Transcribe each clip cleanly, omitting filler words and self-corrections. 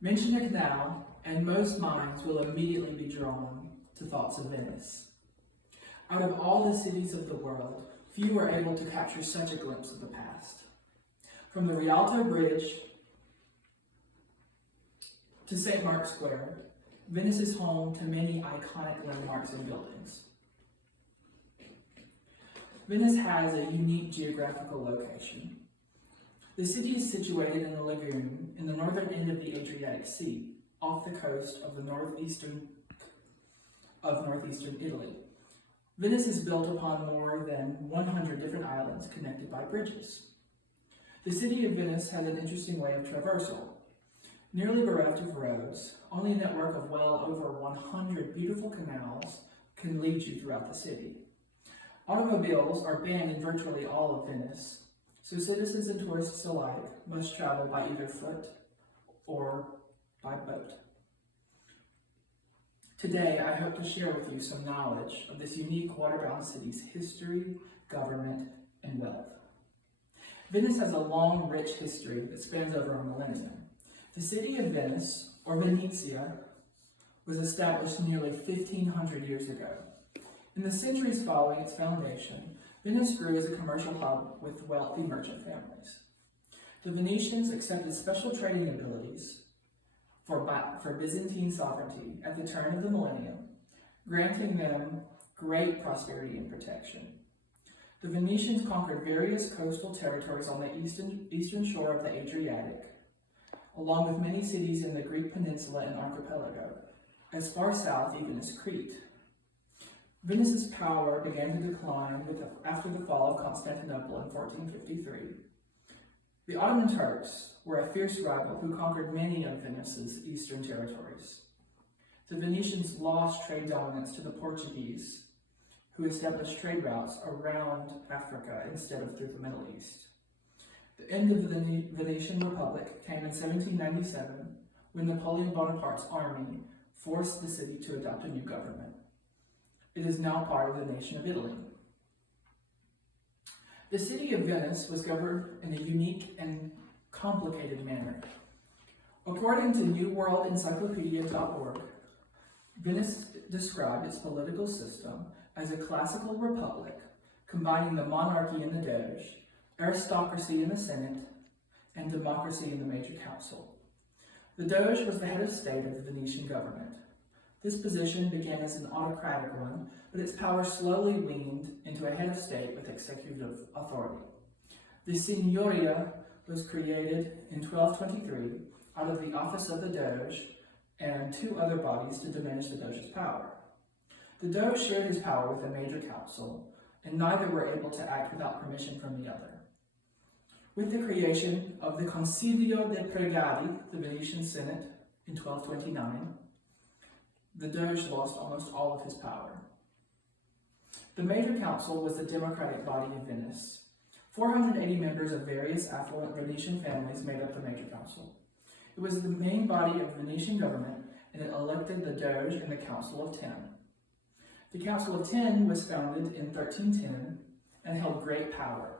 Mention a canal, and most minds will immediately be drawn to thoughts of Venice. Out of all the cities of the world, few were able to capture such a glimpse of the past. From the Rialto Bridge to St. Mark's Square, Venice is home to many iconic landmarks and buildings. Venice has a unique geographical location. The city is situated in a lagoon in the northern end of the Adriatic Sea, off the coast of northeastern Italy. Venice is built upon more than 100 different islands connected by bridges. The city of Venice has an interesting way of traversal. Nearly bereft of roads, only a network of well over 100 beautiful canals can lead you throughout the city. Automobiles are banned in virtually all of Venice, so citizens and tourists alike must travel by either foot or by boat. Today, I hope to share with you some knowledge of this unique waterbound city's history, government, and wealth. Venice has a long, rich history that spans over a millennium. The city of Venice, or Venezia, was established nearly 1,500 years ago. In the centuries following its foundation, Venice grew as a commercial hub with wealthy merchant families. The Venetians accepted special trading abilities for Byzantine sovereignty at the turn of the millennium, granting them great prosperity and protection. The Venetians conquered various coastal territories on the eastern shore of the Adriatic, along with many cities in the Greek peninsula and archipelago, as far south even as Crete. Venice's power began to decline after the fall of Constantinople in 1453. The Ottoman Turks were a fierce rival who conquered many of Venice's eastern territories. The Venetians lost trade dominance to the Portuguese, who established trade routes around Africa instead of through the Middle East. The end of the Venetian Republic came in 1797, when Napoleon Bonaparte's army forced the city to adopt a new government. It is now part of the nation of Italy. The city of Venice was governed in a unique and complicated manner. According to newworldencyclopedia.org, Venice described its political system as a classical republic, combining the monarchy and the Doge, aristocracy in the Senate, and democracy in the Major Council. The Doge was the head of state of the Venetian government. This position began as an autocratic one, but its power slowly weaned into a head of state with executive authority. The Signoria was created in 1223 out of the office of the Doge and two other bodies to diminish the Doge's power. The Doge shared his power with the Major Council, and neither were able to act without permission from the other. With the creation of the Consiglio dei Pregati, the Venetian Senate, in 1229, the Doge lost almost all of his power. The Major Council was the democratic body of Venice. 480 members of various affluent Venetian families made up the Major Council. It was the main body of Venetian government, and it elected the Doge and the Council of Ten. The Council of Ten was founded in 1310 and held great power.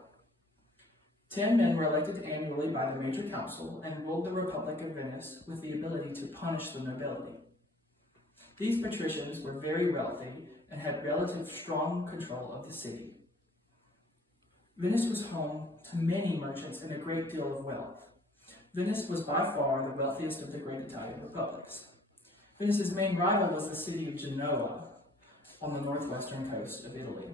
10 men were elected annually by the Major Council and ruled the Republic of Venice with the ability to punish the nobility. These patricians were very wealthy and had relative strong control of the city. Venice was home to many merchants and a great deal of wealth. Venice was by far the wealthiest of the great Italian republics. Venice's main rival was the city of Genoa on the northwestern coast of Italy.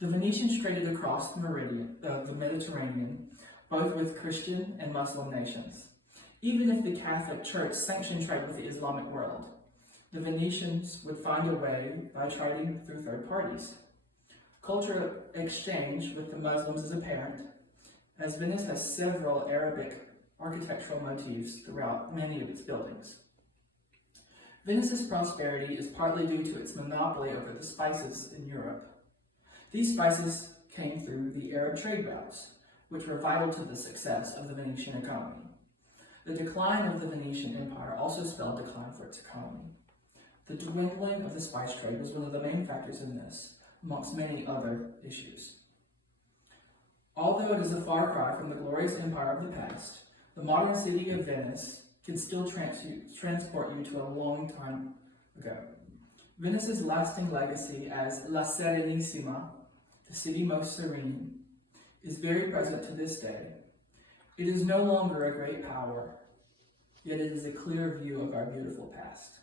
The Venetians traded across the Mediterranean, both with Christian and Muslim nations. Even if the Catholic Church sanctioned trade with the Islamic world, the Venetians would find a way by trading through third parties. Cultural exchange with the Muslims is apparent, as Venice has several Arabic architectural motifs throughout many of its buildings. Venice's prosperity is partly due to its monopoly over the spices in Europe. These spices came through the Arab trade routes, which were vital to the success of the Venetian economy. The decline of the Venetian Empire also spelled decline for its economy. The dwindling of the spice trade was one of the main factors in this, amongst many other issues. Although it is a far cry from the glorious empire of the past, the modern city of Venice can still transport you to a long time ago. Venice's lasting legacy as La Serenissima, the city most serene, is very present to this day. It is no longer a great power, yet it is a clear view of our beautiful past.